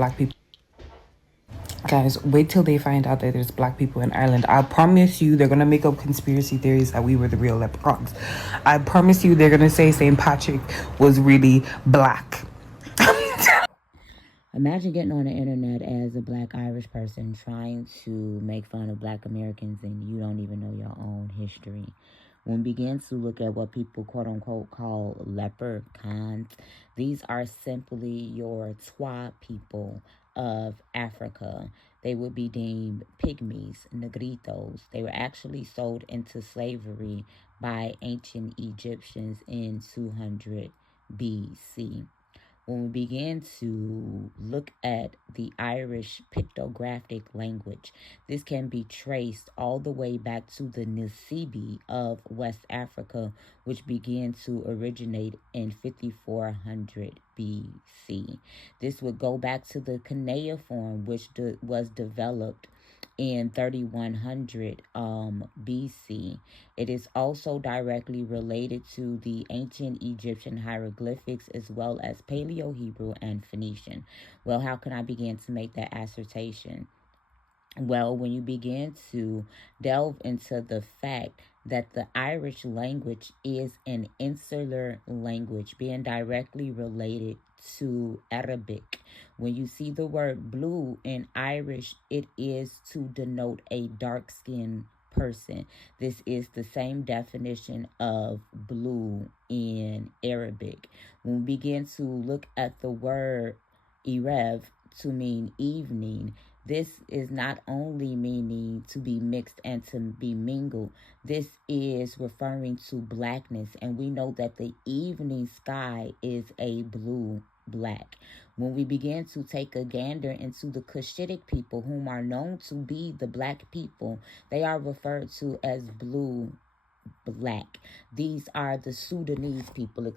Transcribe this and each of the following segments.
black people. Guys, wait till they find out that there's black people in Ireland. I promise you they're gonna make up conspiracy theories that we were the real leprechauns. I promise you they're gonna say St. Patrick was really black. Imagine getting on the internet as a black Irish person trying to make fun of black Americans and you don't even know your own history. When we begin to look at what people quote unquote call leprechauns, these are simply your Twa people of Africa. They would be deemed pygmies, negritos. They were actually sold into slavery by ancient Egyptians in 200 BC. When we begin to look at the Irish pictographic language, this can be traced all the way back to the Nisibi of West Africa, which began to originate in 5400 BC. This would go back to the cuneiform, which was developed in 3100 BC. It is also directly related to the ancient Egyptian hieroglyphics as well as Paleo Hebrew and Phoenician. Well, how can I begin to make that assertion? Well, when you begin to delve into the fact that the Irish language is an insular language being directly related to Arabic. When you see the word blue in Irish, it is to denote a dark skinned person. This is the same definition of blue in Arabic. When we begin to look at the word Erev to mean evening, this is not only meaning to be mixed and to be mingled. This is referring to blackness. And we know that the evening sky is a blue black. When we begin to take a gander into the Cushitic people, whom are known to be the black people, they are referred to as blue black. These are the Sudanese people,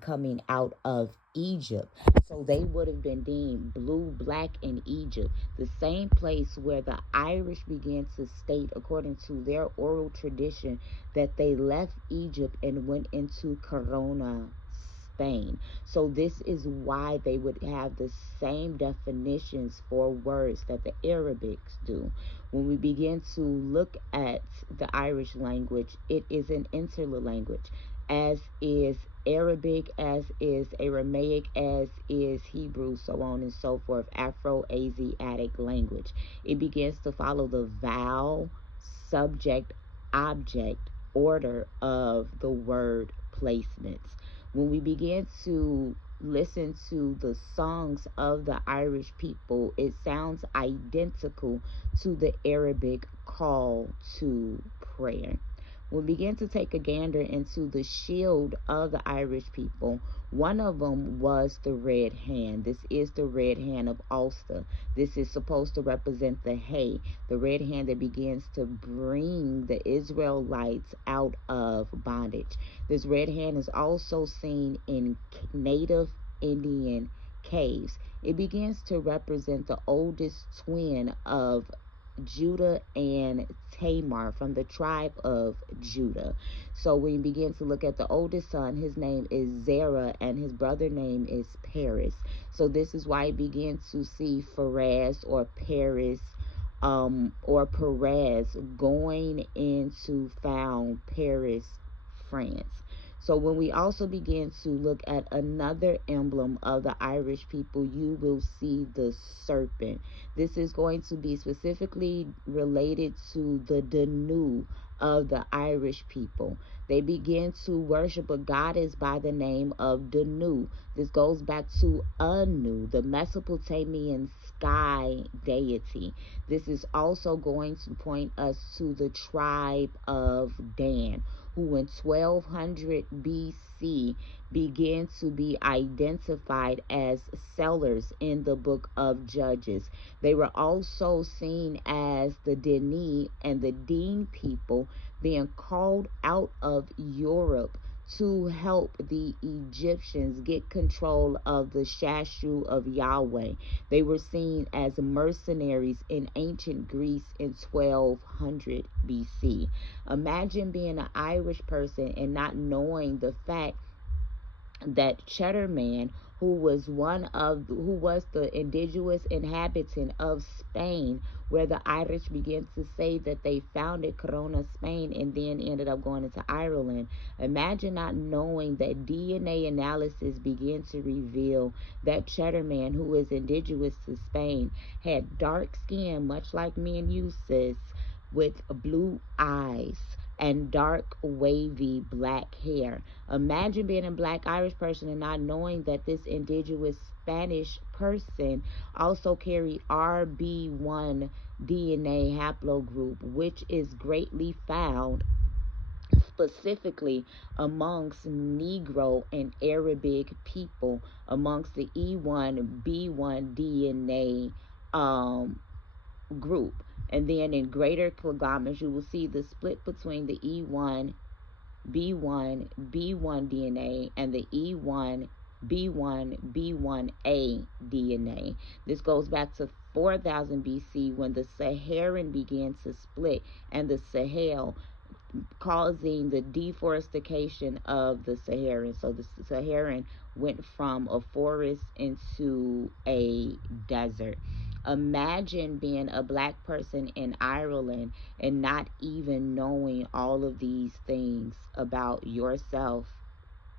coming out of Egypt. So they would have been deemed blue black in Egypt, the same place where the Irish began to state, according to their oral tradition, that they left Egypt and went into Corona, Spain. So this is why they would have the same definitions for words that the Arabics do. When we begin to look at the Irish language, it is an insular language, as is Arabic, as is Aramaic, as is Hebrew, so on and so forth, Afro-Asiatic language. It begins to follow the vowel, subject, object order of the word placements. When we begin to listen to the songs of the Irish people, it sounds identical to the Arabic call to prayer. We begin to take a gander into the shield of the Irish people. One of them was the red hand. This is the red hand of Ulster. This is supposed to represent the hay, the red hand that begins to bring the Israelites out of bondage. This red hand is also seen in native Indian caves. It begins to represent the oldest twin of Judah and Tamar from the tribe of Judah. So when you begin to look at the oldest son, his name is Zerah and his brother name is Paris. So this is why you begin to see Phares or Paris or Perez going into found Paris, France. So when we also begin to look at another emblem of the Irish people, you will see the serpent. This is going to be specifically related to the Danu of the Irish people. They begin to worship a goddess by the name of Danu. This goes back to Anu, the Mesopotamian sky deity. This is also going to point us to the tribe of Dan, who in 1200 BC began to be identified as sellers in the book of Judges. They were also seen as the Deni and the Deen people being called out of Europe to help the Egyptians get control of the Shashu of Yahweh. They were seen as mercenaries in ancient Greece in 1200 BC. Imagine being an Irish person and not knowing the fact that Cheddar Man, who was the indigenous inhabitant of Spain, where the Irish began to say that they founded Corona, Spain, and then ended up going into Ireland. Imagine not knowing that DNA analysis began to reveal that Cheddar Man, who is indigenous to Spain, had dark skin, much like me and you, sis, with blue eyes and dark, wavy black hair. Imagine being a black Irish person and not knowing that this indigenous Spanish person also carried RB1 DNA haplogroup, which is greatly found specifically amongst Negro and Arabic people, amongst the E1B1 DNA group. And then in greater conglomerates, you will see the split between the E1, B1, B1 DNA and the E1, B1, B1A DNA. This goes back to 4000 BC when the Saharan began to split and the Sahel, causing the deforestation of the Saharan. So the Saharan went from a forest into a desert. Imagine being a black person in Ireland and not even knowing all of these things about yourself,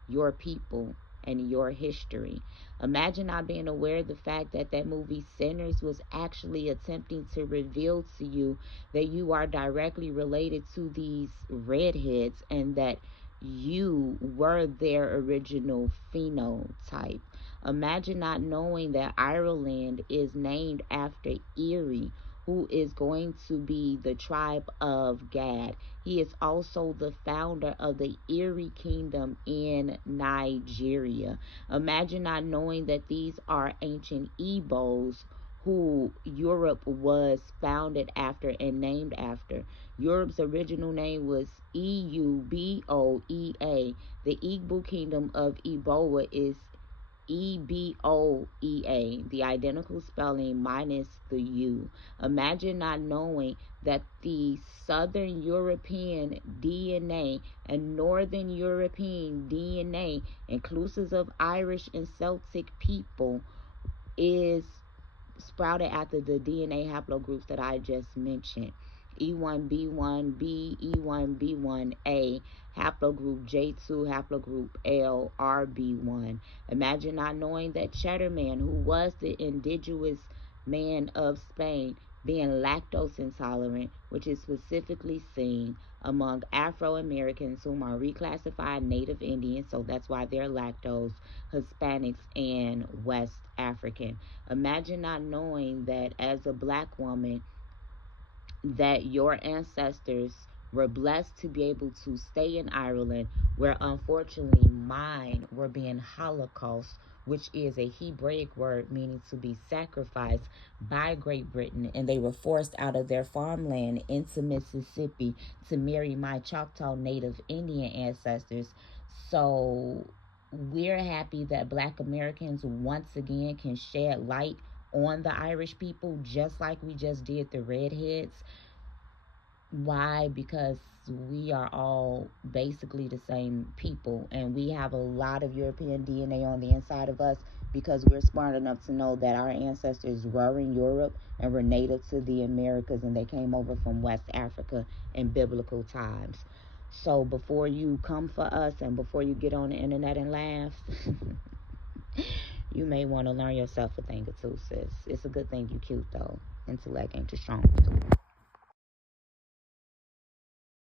your people, and your history. Imagine not being aware of the fact that that movie Sinners was actually attempting to reveal to you that you are directly related to these redheads and that you were their original phenotype. Imagine not knowing that Ireland is named after Erie, who is going to be the tribe of Gad. He is also the founder of the Erie Kingdom in Nigeria. Imagine not knowing that these are ancient Igbos who Europe was founded after and named after. Europe's original name was Euboea. The Igbo Kingdom of Ebola is Eboea, the identical spelling minus the U. Imagine not knowing that the Southern European DNA and Northern European DNA, inclusive of Irish and Celtic people, is sprouted after the DNA haplogroups that I just mentioned. E1B1B, E1B1A, haplogroup J2, haplogroup L, RB1. Imagine not knowing that Cheddar Man, who was the indigenous man of Spain, being lactose intolerant, which is specifically seen among Afro Americans whom are reclassified Native Indians, so that's why they're lactose, Hispanics, and West African. Imagine not knowing that as a black woman, that your ancestors were blessed to be able to stay in Ireland, where unfortunately mine were being holocaust, which is a Hebraic word meaning to be sacrificed by Great Britain, and they were forced out of their farmland into Mississippi to marry my Choctaw Native Indian ancestors. So we're happy that black Americans once again can shed light on the Irish people just like we just did the redheads. Why? Because we are all basically the same people, and we have a lot of European DNA on the inside of us because we're smart enough to know that our ancestors were in Europe and were native to the Americas, and they came over from West Africa in biblical times. So before you come for us and before you get on the internet and laugh, you may want to learn yourself a thing or two, sis. It's a good thing you cute though. Intellect ain't too strong.